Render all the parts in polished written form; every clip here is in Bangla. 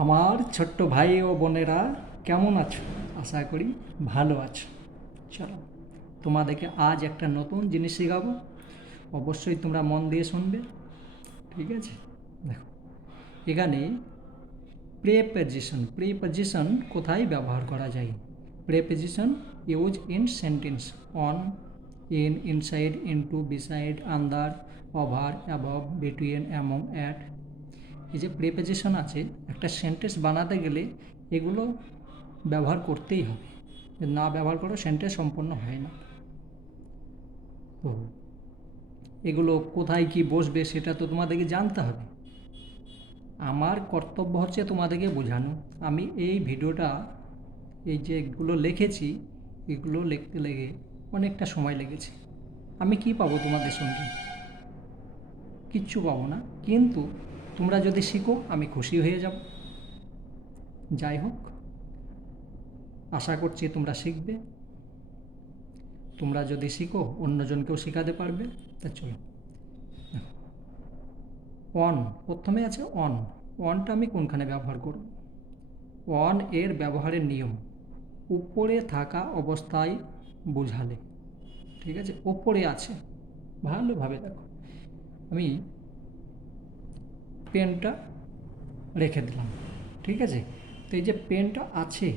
আমার ছোট্ট ভাই ও বোনেরা কেমন আছো? আশা করি ভালো আছো। চলো, তোমাদেরকে আজ একটা নতুন জিনিস শেখাবো। অবশ্যই তোমরা মন দিয়ে শুনবে, ঠিক আছে? দেখো, এখানে প্রেপজিশন কোথায় ব্যবহার করা যায়? Preposition use in sentence: on, in, inside, into, beside, under, over, above, between, among, at. এই যে প্রেপজিশন আছে, একটা সেন্টেন্স বানাতে গেলে এগুলো ব্যবহার করতেই হবে। না ব্যবহার করো সেন্টেন্স সম্পূর্ণ হয় না। তো এগুলো কোথায় কি বসবে সেটা তো তোমাদেরকে জানতে হবে। আমার কর্তব্য হচ্ছে তোমাদেরকে বোঝানো। আমি এই ভিডিওটা, এই যেগুলো লিখেছি, এগুলো লিখতে লেগে অনেকটা সময় লেগেছে। আমি কি পাবো তোমাদের সঙ্গে? কিচ্ছু পাবো না, কিন্তু তোমরা যদি শিখো আমি খুশি হয়ে যাব। যাই হোক, আশা করছি তোমরা শিখবে। তোমরা যদি শিখো অন্যজনকেও শেখাতে পারবে। তা চলো, অন, প্রথমে আছে অন। অনটা আমি কোনখানে ব্যবহার করব? অন এর ব্যবহারের নিয়ম: উপরে থাকা অবস্থায় বোঝালে, ঠিক আছে? ওপরে আছে, ভালোভাবে দেখো। আমি পেনটা রেখে দিলাম, ঠিক আছে? তো এই যে পেনটা আছে,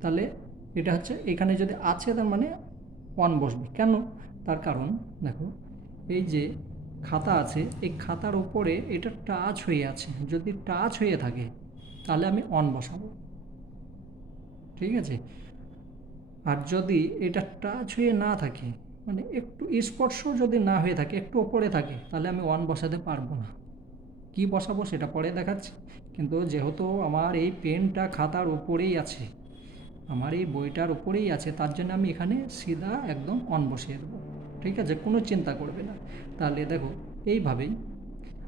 তাহলে এটা হচ্ছে, এখানে যদি আছে তার মানে অন বসবে। কেন? তার কারণ দেখো, এই যে খাতা আছে, এই খাতার উপরে এটা টাচ হয়ে আছে। যদি টাচ হয়ে থাকে তাহলে আমি অন বসাবো, ঠিক আছে? আর যদি এটা টাচ হয়ে না থাকে, মানে একটু স্পর্শ যদি না হয়ে থাকে, একটু ওপরে থাকে, তাহলে আমি অন বসাতে পারবো না। কি বসাবো সেটা পরে দেখাচ্ছি। কিন্তু যেহেতু আমার এই পেনটা খাতার উপরেই আছে, আমার এই বইটার উপরেই আছে, তার জন্য আমি এখানে সিধা একদম অন বসিয়ে দেবো, ঠিক আছে? কোনো চিন্তা করবে না। তাহলে দেখো, এইভাবেই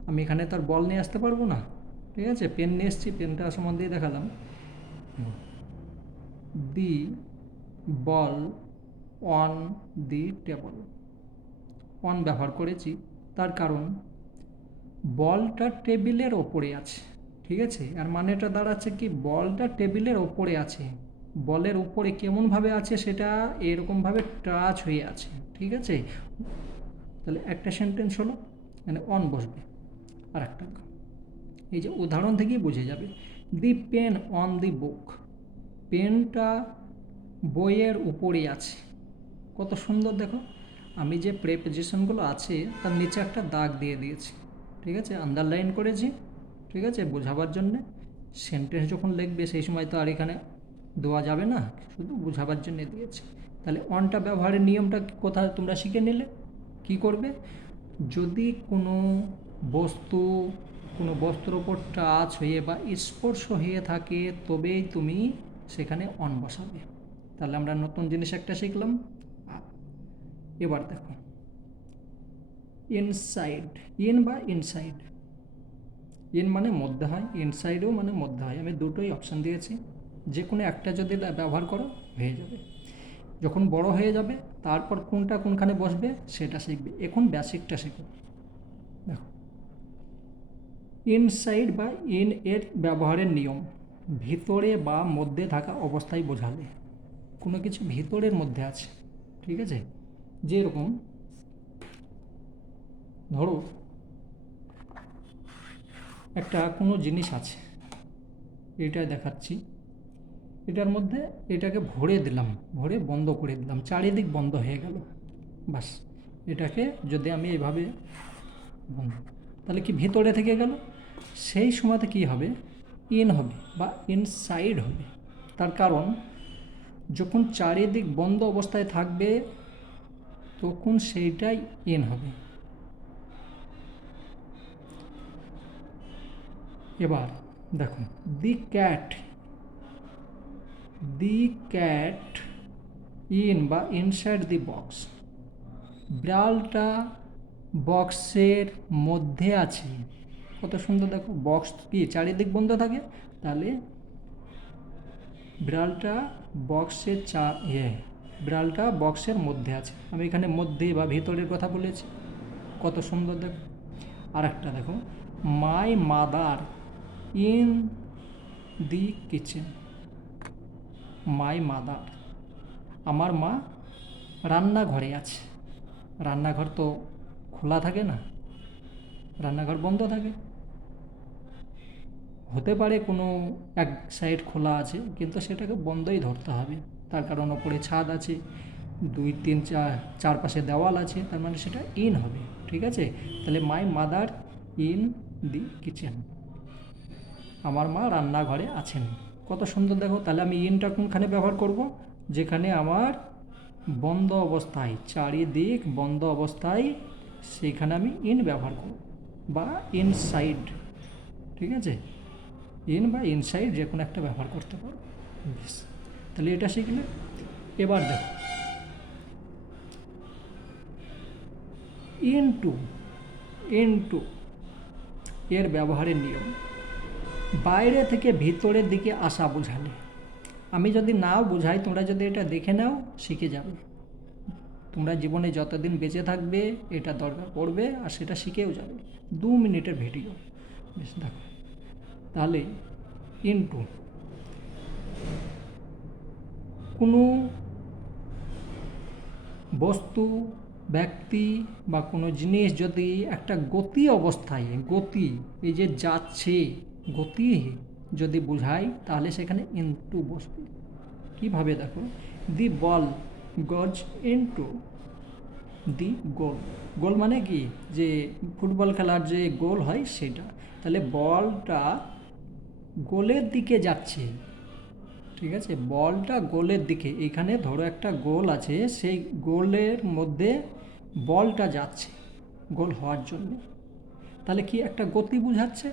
আমি এখানে তার বল নিয়ে আসতে পারবো না, ঠিক আছে? পেন নিয়ে এসেছি, পেনটা সম্বন্ধেই দেখালাম। The ball on the table, on ব্যবহার করেছি তার কারণ বলটা টেবিলের ওপরে আছে, ঠিক আছে? আর মানেটা দাঁড়াচ্ছে কি, বলটা টেবিলের ওপরে আছে। বলের উপরে কেমনভাবে আছে সেটা এরকমভাবে টাচ হয়ে আছে, ঠিক আছে? তাহলে একটা সেন্টেন্স হলো, মানে অন বসবে। আর একটা, এই যে উদাহরণ থেকেই বুঝে যাবে। দি পেন অন দি বুক, পেনটা বইয়ের উপরে আছে। কত সুন্দর দেখো, আমি যে প্রেপজিশনগুলো আছে তার নিচে একটা দাগ দিয়ে দিয়েছি, ঠিক আছে? আন্ডারলাইন করেছি, ঠিক আছে, বোঝাবার জন্যে। সেন্টেন্স যখন লিখবে সেই সময় তো আর এখানে দেওয়া যাবে না, শুধু বোঝাবার জন্য দিয়েছি। তাহলে অনটা ব্যবহারের নিয়মটা কোথায় তোমরা শিখে নিলে। কি করবে? যদি বস্তু কোনো বস্তুর ওপর টাচ হয়ে বা স্পর্শ হয়ে থাকে, তবেই তুমি সেখানে অন বসাবে। তাহলে আমরা নতুন জিনিস একটা শিখলাম। এবার দেখো, ইনসাইড, ইন বা ইনসাইড। ইন মানে মধ্যে হয়, ইনসাইডও মানে মধ্যে হয়। আমি দুটোই অপশান দিয়েছি, যে কোনো একটা যদি ব্যবহার করো হয়ে যাবে। যখন বড় হয়ে যাবে তারপর কোনটা কোনখানে বসবে সেটা শিখবে। এখন বেসিকটা শিখো। দেখো, ইনসাইড বা ইন এর ব্যবহারের নিয়ম: ভিতরে বা মধ্যে থাকা অবস্থায় বোঝালে। কোনো কিছু ভিতরের মধ্যে আছে, ঠিক আছে? যেরকম ধরো, একটা কোনো জিনিস আছে, এটা দেখাচ্ছি, এটার মধ্যে এটাকে ভরে দিলাম, ভরে বন্ধ করে দিলাম, চারিদিক বন্ধ হয়ে গেল। বাস, এটাকে যদি আমি এভাবে বন্ধ, তাহলে কি ভিতরে থেকে গেল? সেই সময়তে কি হবে? ইন হবে বা ইনসাইড হবে। তার কারণ যখন চারিদিক বন্ধ অবস্থায় থাকবে তখন সেইটাই ইন হবে। এবার দেখুন, the cat, the cat in বা ইনসাইড দি বক্স, বিড়ালটা বক্সের মধ্যে আছে। কত সুন্দর দেখো, বক্স কি চারিদিক বন্ধ থাকে, তাহলে বিড়ালটা বক্সের বিড়ালটা বক্সের মধ্যে আছে। আমি এখানে মধ্যে বা ভিতরের কথা বলেছি। কত সুন্দর দেখো। আর একটা দেখো, my mother in the kitchen. My mother, আমার মা রান্নাঘরে আছে। রান্নাঘর তো খোলা থাকে না, রান্নাঘর বন্ধ থাকে। হতে পারে কোনো এক সাইড খোলা আছে, কিন্তু সেটাকে বন্ধই ধরতে হবে, তার কারণ ওপরে ছাদ আছে, 2 3 4 চারপাশে দেওয়াল আছে, তার মানে সেটা ইন হবে। ঠিক আছে, তাহলে my mother in the kitchen, আমার মা রান্নাঘরে আছেন। কত সুন্দর দেখো। তাহলে আমি ইনটা কোনখানে ব্যবহার করব? যেখানে আমার বন্ধ অবস্থায়, চারিদিক বন্ধ অবস্থায়, সেখানে আমি ইন ব্যবহার করব, বা ইনসাইড। ঠিক আছে, ইন বা ইনসাইড যে কোনো একটা ব্যবহার করতে পারো। বেশ, তাহলে এটা শিখলে। এবার দেখো ইনটু। ইনটু এর ব্যবহারের নিয়ম। বাইরে থেকে ভিতরের দিকে আসা বোঝালে, আমি যদি নাও বোঝাই, তোমরা যদি এটা দেখে নাও শিখে যাবে। তোমরা জীবনে যতদিন বেঁচে থাকবে এটা দরকার পড়বে, আর সেটা শিখেও যাবে। 2 মিনিটের ভিডিও। বেশ, দেখো তাহলে ইনটু কোনো বস্তু, ব্যক্তি বা কোনো জিনিস যদি একটা গতি অবস্থায়, গতি এই যে যাচ্ছে, গতি যদি বোঝাই, তাহলে সেখানে ইনটু বসবে। কীভাবে দেখো, দি বল গজ ইনটু দি গোল। গোল মানে কি, যে ফুটবল খেলার যে গোল হয় সেটা। তাহলে বলটা গোলের দিকে যাচ্ছে। ঠিক আছে, বলটা গোলের দিকে, এখানে ধরো একটা গোল আছে, সেই গোলের মধ্যে বলটা যাচ্ছে গোল হওয়ার জন্য। তাহলে কি একটা গতি বোঝাচ্ছে,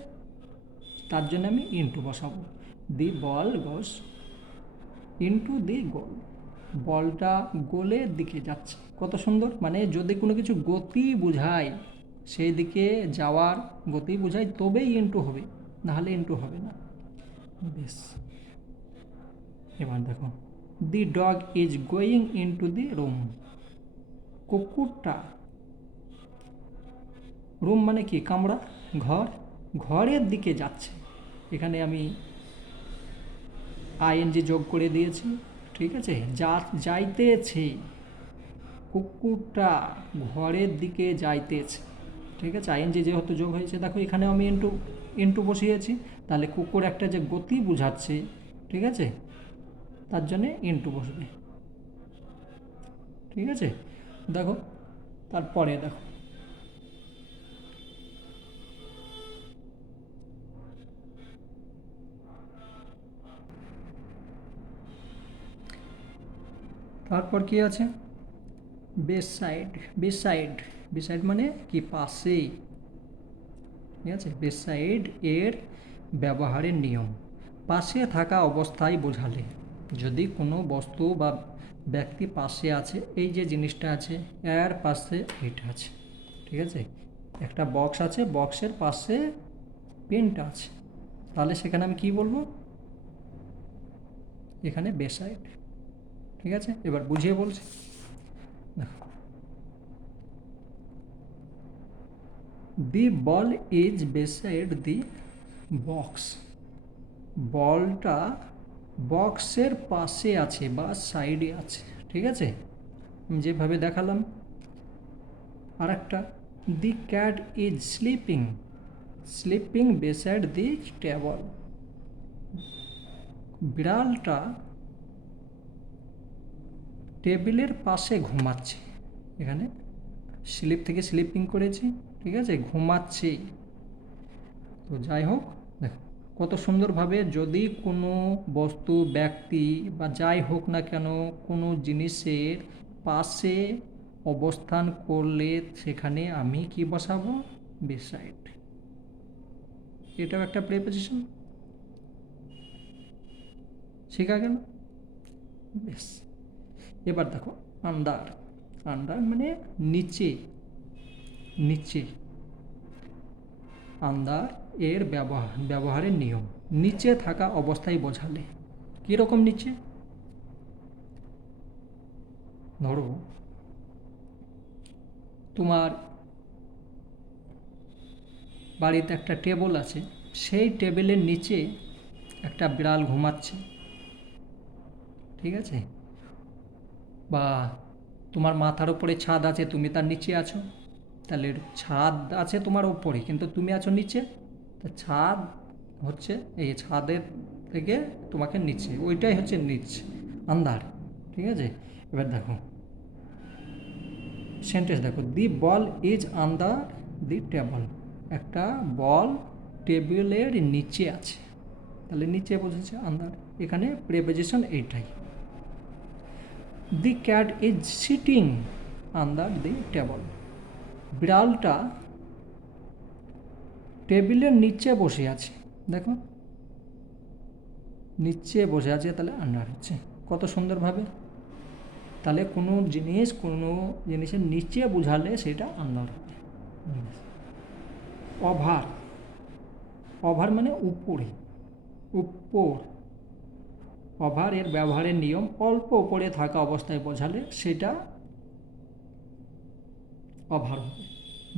তার জন্য আমি ইনটু বসাবো। দি বল গোস ইনটু দি গোল, বলটা গোলের দিকে যাচ্ছে। কত সুন্দর। মানে যদি কোনো কিছু গতি বোঝায়, সেই দিকে যাওয়ার গতি বোঝায়, তবেই ইনটু হবে, নাহলে ইনটু হবে না। বেশ, এবার দেখো দি dog is going into the room. কুকুরটা, রুম মানে কি, কামরা, ঘর, ঘরের দিকে যাচ্ছে। এখানে আমি আইএনজি যোগ করে দিয়েছি। ঠিক আছে, যাইতেছে, কুকুরটা ঘরের দিকে যাইতেছে। ঠিক আছে, আইএনজি যেহেতু যোগ হয়েছে, দেখো এখানেও আমি ইনটু ইনটু বসিয়েছি। তাহলে কুকুর একটা যে গতি বোঝাচ্ছে, ঠিক আছে, তার জন্যে ইনটু বসবে। ঠিক আছে, দেখো তারপরে দেখো তারপর কি আছে, বেসাইড। বেসাইড, বেসাইড মানে কি, পাশে। ঠিক আছে, বেসাইড এর ব্যবহারের নিয়ম। পাশে থাকা অবস্থায় বোঝালে, যদি কোনো বস্তু বা ব্যক্তি পাশে আছে, এই যে জিনিসটা আছে এর পাশে এটা আছে। ঠিক আছে, একটা বক্স আছে, বক্সের পাশে পেনটা আছে, তাহলে সেখানে আমি কি বলবো, এখানে বেসাইড। ঠিক আছে, এবার বুঝিয়ে বলছি। দেখো, দি ball is beside the box. বলটা বক্সের পাশে আছে বা সাইডে আছে। ঠিক আছে, আমি যেভাবে দেখালাম। আর একটা, দি cat is sleeping. Sleeping beside the table. বিড়ালটা টেবিলের পাশে ঘুমাচ্ছে। এখানে স্লিপ থেকে স্লিপিং করেছি। ঠিক আছে, ঘুমাচ্ছে। তো যাই হোক, দেখো কত সুন্দরভাবে, যদি কোনো বস্তু, ব্যক্তি বা যাই হোক না কেন, কোনো জিনিসের পাশে অবস্থান করলে সেখানে আমি কি বসাবো, বেসাইড। এটাও একটা প্রিপোজিশন, শেখা গেল। বেশ, এবার দেখো আন্ডার। আন্ডার মানে নিচে, নিচে। আন্ডার এর ব্যবহারের নিয়ম। নিচে থাকা অবস্থায় বোঝালে, কীরকম নিচে, ধরো তোমার বাড়িতে একটা টেবল আছে, সেই টেবিলের নিচে একটা বিড়াল ঘুমাচ্ছে, ঠিক আছে? বা তোমার মাথার উপরে ছাদ আছে, তুমি তার নিচে আছো, তাহলে ছাদ আছে তোমার উপরে কিন্তু তুমি আছো নিচে, তা ছাদ হচ্ছে এই ছাদের থেকে তোমাকে নিচে, ওইটাই হচ্ছে নিচ, আন্ধার, ঠিক আছে? এবার দেখো সেন্টেন্স দেখো, দি ball is under the table, একটা বল টেবিলের নিচে আছে, তাহলে নিচে বোঝাচ্ছে আন্ডার, এখানে প্রেপোজিশন এইটাই। The cat is sitting under the table, বিড়ালটা টেবিলের নিচে বসে আছে, দেখো নিচে বসে আছে, তাহলে আন্ডার হচ্ছে, কত সুন্দরভাবে। তাহলে কোনো জিনিসের নিচে বোঝালে সেটা আন্ডার হবে। ওভার, ওভার মানে উপরে, উপর। ওভার এর ব্যবহারের নিয়ম, অল্প উপরে থাকা অবস্থায় বোঝালে সেটা ওভার হবে।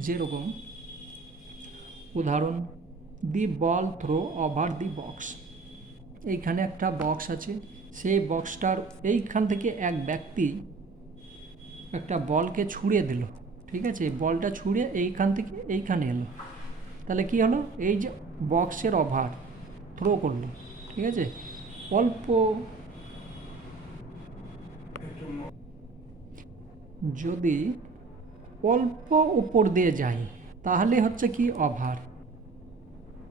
যেরকম উদাহরণ, the ball throw over the box, এইখানে একটা বক্স আছে, সেই বক্সটার এইখান থেকে এক ব্যক্তি একটা বলকে ছুঁড়ে দিল, ঠিক আছে? বলটা ছুঁড়ে এইখান থেকে এইখানে এলো, তাহলে কি হলো, এই যে বক্সের ওভার থ্রো করলো, ঠিক আছে? অল্প, যদি অল্প উপর দিয়ে যায় তাহলে হচ্ছে কি ওভার,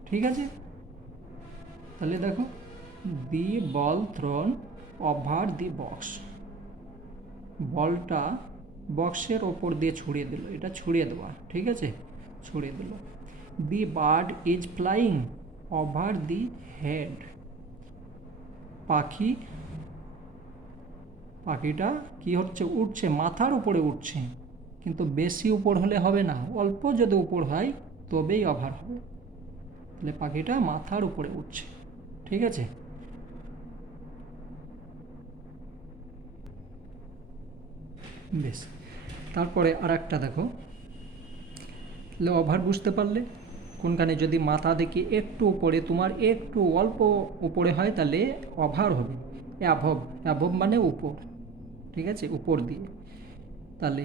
ঠিক আছে? তাহলে দেখো, দি বল থ্রোন ওভার দি বক্স, বলটা বক্সের ওপর দিয়ে ছুঁড়িয়ে দিল, এটা ছুঁড়িয়ে দেওয়া, ঠিক আছে? ছুঁড়িয়ে দিল। The bird is flying over the head, পাখিটা কি হচ্ছে, উঠছে, মাথার উপরে উঠছে, কিন্তু বেশি উপর হলে হবে না, অল্প যদি উপর হয় তবেই ওভার হবে, তাহলে পাখিটা মাথার উপরে উঠছে, ঠিক আছে? বেশ, তারপরে আর একটা দেখো, তাহলে ওভার বুঝতে পারলে কোনখানে যদি মাথা দেখি একটু উপরে, তোমার একটু অল্প উপরে হয় তাহলে ওভার হবে। অ্যাভব, অ্যাভব মানে উপর, ঠিক আছে? উপর দিয়ে। তাহলে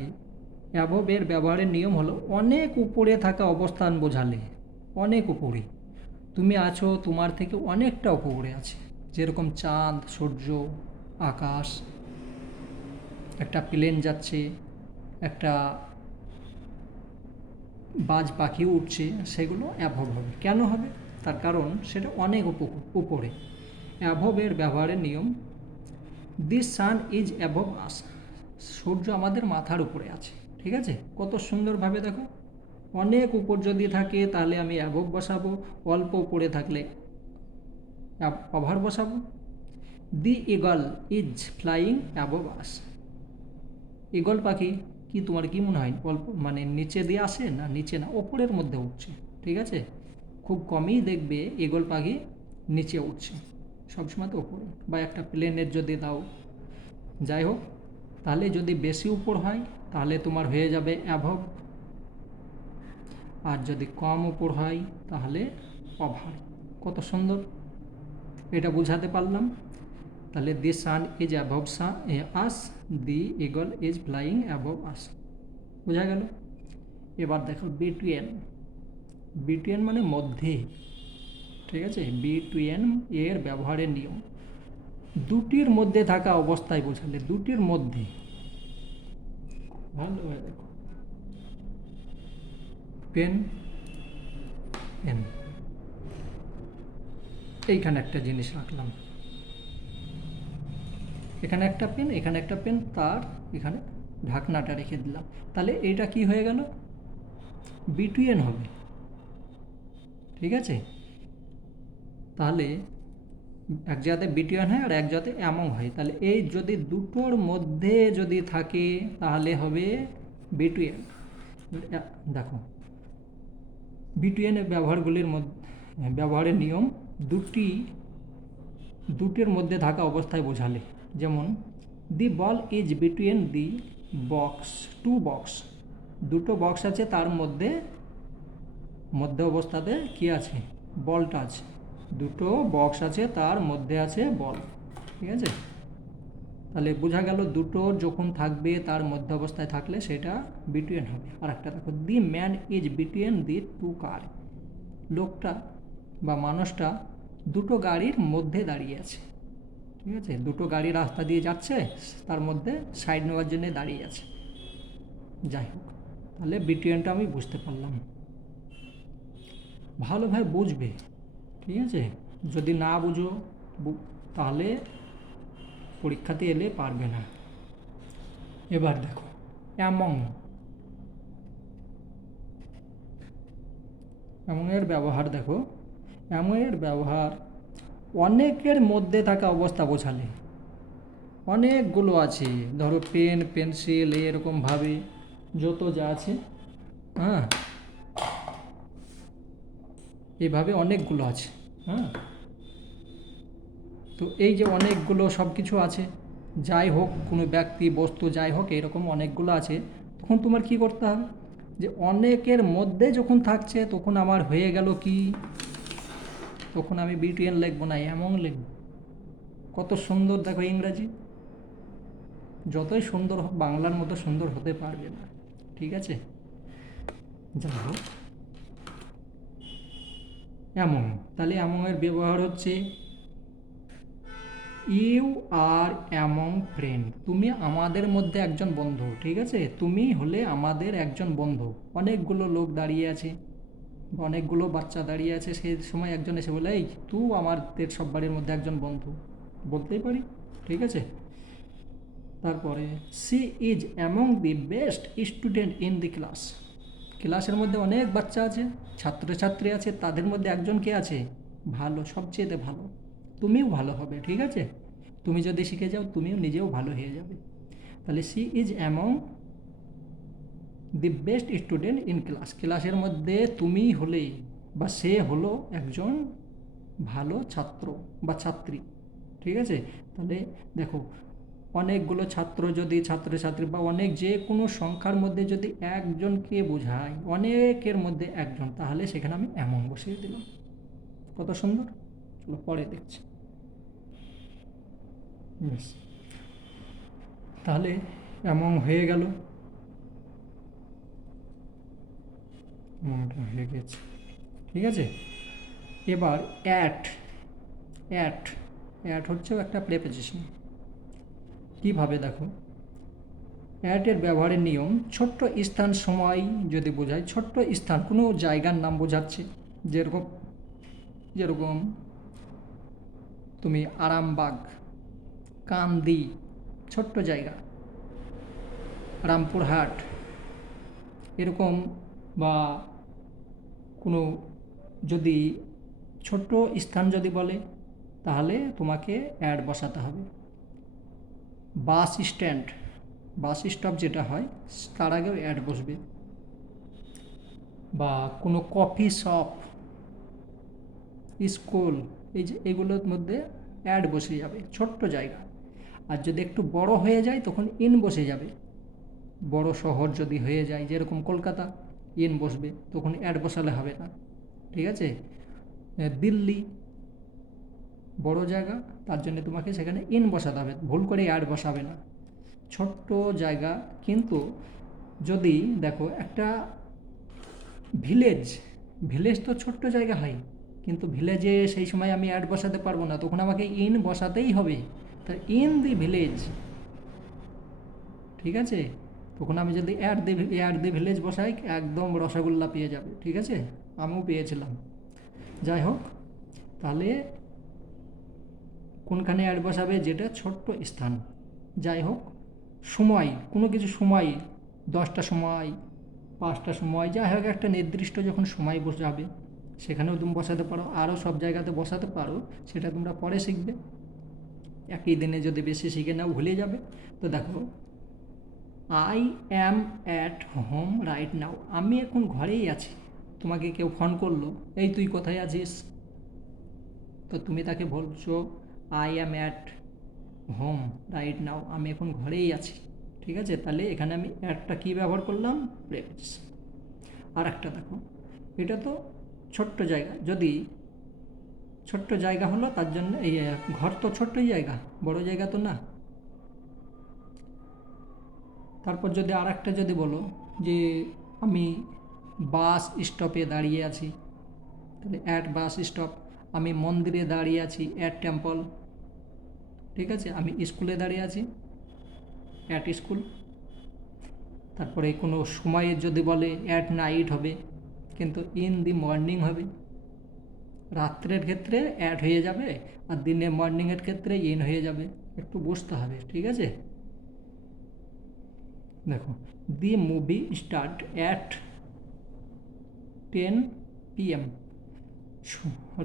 অ্যাভবের ব্যবহারের নিয়ম হলো অনেক উপরে থাকা অবস্থান বোঝালে, অনেক উপরে তুমি আছো, তোমার থেকে অনেকটা উপরে আছে, যেরকম চাঁদ, সূর্য, আকাশ, একটা প্লেন যাচ্ছে, একটা বাজ পাখি উঠছে, সেগুলো অ্যাভব হবে। কেন হবে? তার কারণ সেটা অনেক উপরে। অ্যাভবের ব্যবহারের নিয়ম, দিস সান ইজ অ্যাভব আস, সূর্য আমাদের মাথার উপরে আছে, ঠিক আছে? কত সুন্দরভাবে দেখো, অনেক উপর যদি থাকে তাহলে আমি অ্যাভব বসাবো, অল্প উপরে থাকলে ওভার বসাবো। The eagle is flying above us, eagle পাখি কি তোমার কি মনে হয় অল্প মানে নিচে দিয়ে আসে না, নিচে না, ওপরের মধ্যে উঠছে, ঠিক আছে? খুব কমই দেখবে ইগল পাখি নিচে উঠছে, সবসময় তো ওপরে। বা একটা প্লেনের যদি দাও, যাই হোক, তাহলে যদি বেশি উপর হয় তাহলে তোমার হয়ে যাবে অ্যাভব, আর যদি কম উপর হয় তাহলে ওভার। কত সুন্দর, এটা বুঝাতে পারলাম। তাহলে the sun is above us, the eagle is flying above us, বোঝা গেল? এবার দেখো বিটুয়েন, বিটুয়েন মানে মধ্যে, ঠিক আছে? বিটুয়েন এর ব্যবহারের নিয়ম, দুটির মধ্যে থাকা অবস্থায় বোঝালে, দুটির মধ্যে, ভালো হয়ে দেখো, পেন, পেন, এইখানে একটা জিনিস রাখলাম, এখানে একটা পেন, এখানে একটা পেন, তার এখানে ঢাকনাটা রেখে দিলাম, তাহলে এইটা কি হয়ে গেল, বিটুয়েন হবে, ঠিক আছে? তাহলে এক জায়গাতে বিটুয়েন হয় আর এক জায়গাতে অ্যামং হয়, তাহলে এই যদি দুটোর মধ্যে যদি থাকে তাহলে হবে বিটুয়েন। দেখো বিটুয়েনের ব্যবহারগুলির মধ্যে, ব্যবহারের নিয়ম, দুটির মধ্যে থাকা অবস্থায় বোঝালে, যেমন the ball is between the box, two box, দুটো বক্স আছে তার মধ্যে, মধ্য অবস্থাতে কি আছে, বলটা আছে, দুটো বক্স আছে, তার মধ্যে আছে বল। ঠিক আছে, তাহলে বোঝা গেল দুটো যখন থাকবে তার মধ্য অবস্থায় থাকলে সেটা বিটুইন হবে। আর একটা দেখো, the man is between the two car. লোকটা বা মানুষটা দুটো গাড়ির মধ্যে দাঁড়িয়ে আছে। ঠিক আছে, দুটো গাড়ি রাস্তা দিয়ে যাচ্ছে, তার মধ্যে সাইড নেওয়ার জন্য দাঁড়িয়ে আছে। যাই হোক, তাহলে বিটুইনটা আমি বুঝতে পারলাম। ভালোভাবে বুঝবে, ঠিক আছে। যদি না বুঝো তাহলে পরীক্ষাতে এলে পারবে না। এবার দেখো, অ্যামং, অ্যামংয়ের ব্যবহার দেখো। অ্যামংয়ের ব্যবহার অনেকের মধ্যে থাকা অবস্থা বোঝালে। অনেকগুলো আছে, ধরো পেন, পেন্সিল, এরকমভাবে যত যা আছে, হ্যাঁ, এভাবে অনেকগুলো আছে। হ্যাঁ, তো এই যে অনেকগুলো সব কিছু আছে, যাই হোক কোনো ব্যক্তি বস্তু যাই হোক এরকম অনেকগুলো আছে, তখন তোমার কি করতে হবে, যে অনেকের মধ্যে যখন থাকছে তখন আমার হয়ে গেল কি, তখন আমি বিটুইন লিখবো না, এমন লিখব। কত সুন্দর দেখো ইংরাজি, যতই সুন্দর হোক বাংলার মতো সুন্দর হতে পারবে না। ঠিক আছে, যাই হোক, এমন, তাহলে এমনের ব্যবহার হচ্ছে ইউ আর অ্যামং ফ্রেন্ড, তুমি আমাদের মধ্যে একজন বন্ধু। ঠিক আছে, তুমি হলে আমাদের একজন বন্ধু। অনেকগুলো লোক দাঁড়িয়ে আছে, অনেকগুলো বাচ্চা দাঁড়িয়ে আছে, সেই সময় একজন এসে বলে, এই তুই আমাদের সব বাড়ির মধ্যে একজন বন্ধু, বলতেই পারি। ঠিক আছে, তারপরে she is among the best student in the class. ক্লাসের মধ্যে অনেক বাচ্চা আছে, ছাত্রছাত্রী আছে, তাদের মধ্যে একজন কে আছে ভালো, সবচেয়ে ভালো। তুমিও ভালো হবে। ঠিক আছে, তুমি যদি শিখে যাও তুমিও নিজেও ভালো হয়ে যাবে। তাহলে she is among the best student in class, ক্লাসের মধ্যে তুমি হলে বা সে হলো একজন ভালো ছাত্র বা ছাত্রী। ঠিক আছে, তাহলে দেখো অনেকগুলো ছাত্র যদি ছাত্রছাত্রী বা অনেক যে কোনো সংখ্যার মধ্যে যদি একজনকে বোঝায়, অনেকের মধ্যে একজন, তাহলে সেখানে আমি এমন বসিয়ে দিলাম। কত সুন্দর, চলো পরে দেখছি। তাহলে এমন হয়ে গেল, এমনটা হয়ে গেছে। ঠিক আছে, এবার অ্যাট, অ্যাট, অ্যাট হচ্ছে একটা প্রেপোজিশন। কীভাবে দেখো, অ্যাটের ব্যবহারের নিয়ম, ছোট্ট স্থান সময় যদি বোঝায়, ছোট্ট স্থান কোনো জায়গার নাম বোঝাচ্ছে। যেরকম যেরকম তুমি আরামবাগ, কান্দি, ছোট্ট জায়গা, রামপুরহাট এরকম, বা কোনো যদি ছোট্ট স্থান যদি বলে তাহলে তোমাকে অ্যাড বসাতে হবে। বাস স্ট্যান্ড, বাস স্টপ যেটা হয় তার আগেও অ্যাড বসবে। বা কোনো কফি শপ, স্কুল, এই যে এগুলোর মধ্যে অ্যাড বসে যাবে, ছোট্ট জায়গা। আর যদি একটু বড় হয়ে যায় তখন ইন বসে যাবে। বড় শহর যদি হয়ে যায় যেরকম কলকাতা, ইন বসবে, তখন অ্যাড বসালে হবে না। ঠিক আছে, দিল্লি বড় জায়গা, তার জন্য তোমাকে সেখানে ইন বসাতে হবে, ভুল করে অ্যাড বসাবে না। ছোট্ট জায়গা, কিন্তু যদি দেখো একটা ভিলেজ, ভিলেজ তো ছোট্ট জায়গা হয়, কিন্তু ভিলেজে সেই সময় আমি অ্যাড বসাতে পারবো না, তখন আমাকে ইন বসাতেই হবে। তা ইন দি ভিলেজ, ঠিক আছে, তখন আমি যদি অ্যাড দি ভিলেজ বসাই একদম রসগোল্লা পেয়ে যাবে। ঠিক আছে, আমিও পেয়েছিলাম। যাই হোক, তাহলে কোনখানে অ্যাড বসাবে, যেটা ছোট্ট স্থান। যাই হোক, সময়, কোনো কিছু সময়, 10টা সময়, 5টা সময়, যাই হোক একটা নির্দিষ্ট যখন সময় বসাবে সেখানেও তুমি বসাতে পারো, আরও সব জায়গাতে বসাতে পারো, সেটা তোমরা পরে শিখবে। একই দিনে যদি বেশি শিখে নাও ভুলে যাবে। তো দেখো, I am at home right now, আমি এখন ঘরেই আছি। তোমাকে কেউ ফোন করলো, এই তুই কোথায় আছিস, তো তুমি তাকে বলছো I am at home right now, আমি এখন ঘরেই আছি। ঠিক আছে, তাহলে এখানে আমি অ্যাটটা কী ব্যবহার করলাম, প্রেপোজিশন। আর একটা দেখো, এটা তো ছোট্ট জায়গা, যদি ছোট্ট জায়গা হলো তার জন্য এই ঘর তো ছোট্টই জায়গা, বড় জায়গা তো না। তারপর যদি আর একটা যদি বলো যে আমি বাস স্টপে দাঁড়িয়ে আছি, তাহলে অ্যাট বাস স্টপ। আমি মন্দিরে দাঁড়িয়ে আছি, অ্যাট টেম্পল। ঠিক আছে, আমি স্কুলে দাঁড়িয়ে আছি, অ্যাট স্কুল। তারপরে কোনো সময়ের যদি বলে অ্যাট নাইট হবে, কিন্তু ইন দি মর্নিং হবে। রাত্রের ক্ষেত্রে অ্যাট হয়ে যাবে, আর দিনে মর্নিংয়ের ক্ষেত্রে ইন হয়ে যাবে। একটু বুঝতে হবে, ঠিক আছে। দেখো, the movie start at 10 PM।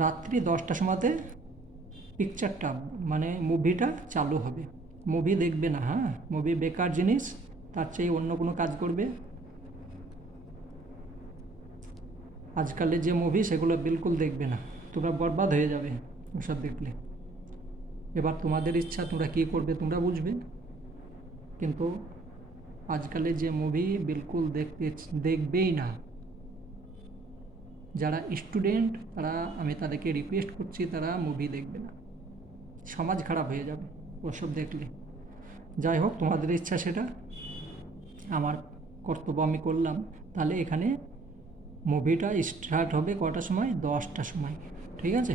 রাত্রি 10টার সময়তে পিকচারটা মানে মুভিটা চালু হবে। মুভি দেখবে না, হ্যাঁ, মুভি বেকার জিনিস, তার চেয়ে অন্য কোনো কাজ করবে। আজকালের যে মুভি সেগুলো বিলকুল দেখবে না, তোমরা বরবাদ হয়ে যাবে ওসব দেখলে। এবার তোমাদের ইচ্ছা, তোমরা কী করবে তোমরা বুঝবে। কিন্তু আজকালের যে মুভি বিলকুল দেখবেই না। যারা স্টুডেন্ট তারা, আমি তাদেরকে রিকোয়েস্ট করছি, তারা মুভি দেখবে না, সমাজ খারাপ হয়ে যাবে ওসব দেখলে। যাই হোক, তোমাদের ইচ্ছা সেটা, আমার কর্তব্য আমি করলাম। তাহলে এখানে মুভিটা স্টার্ট হবে কটার সময়? 10টার সময়, ঠিক আছে।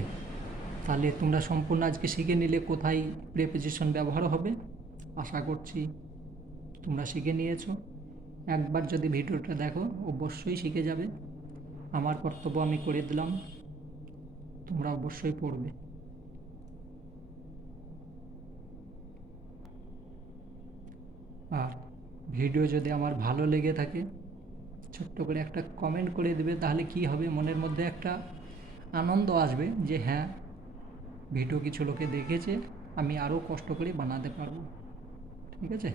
তাহলে তোমরা সম্পূর্ণ আজকে শিখে নিলে কোথায় প্রিপোজিশন ব্যবহার হবে। আশা করছি তোমরা শিখে নিয়েছো। একবার যদি ভিডিওটা দেখো অবশ্যই শিখে যাবে। আমার কর্তব্য আমি করে দিলাম, তোমরা অবশ্যই পড়বে। আর ভিডিও যদি আমার ভালো লেগে থাকে ছোট্ট করে একটা কমেন্ট করে দেবে, তাহলে কি হবে, মনের মধ্যে একটা আনন্দ আসবে যে হ্যাঁ, ভিডিও কিছু লোকে দেখেছে, আমি আরও কষ্ট করে বানাতে পারবো। ঠিক আছে।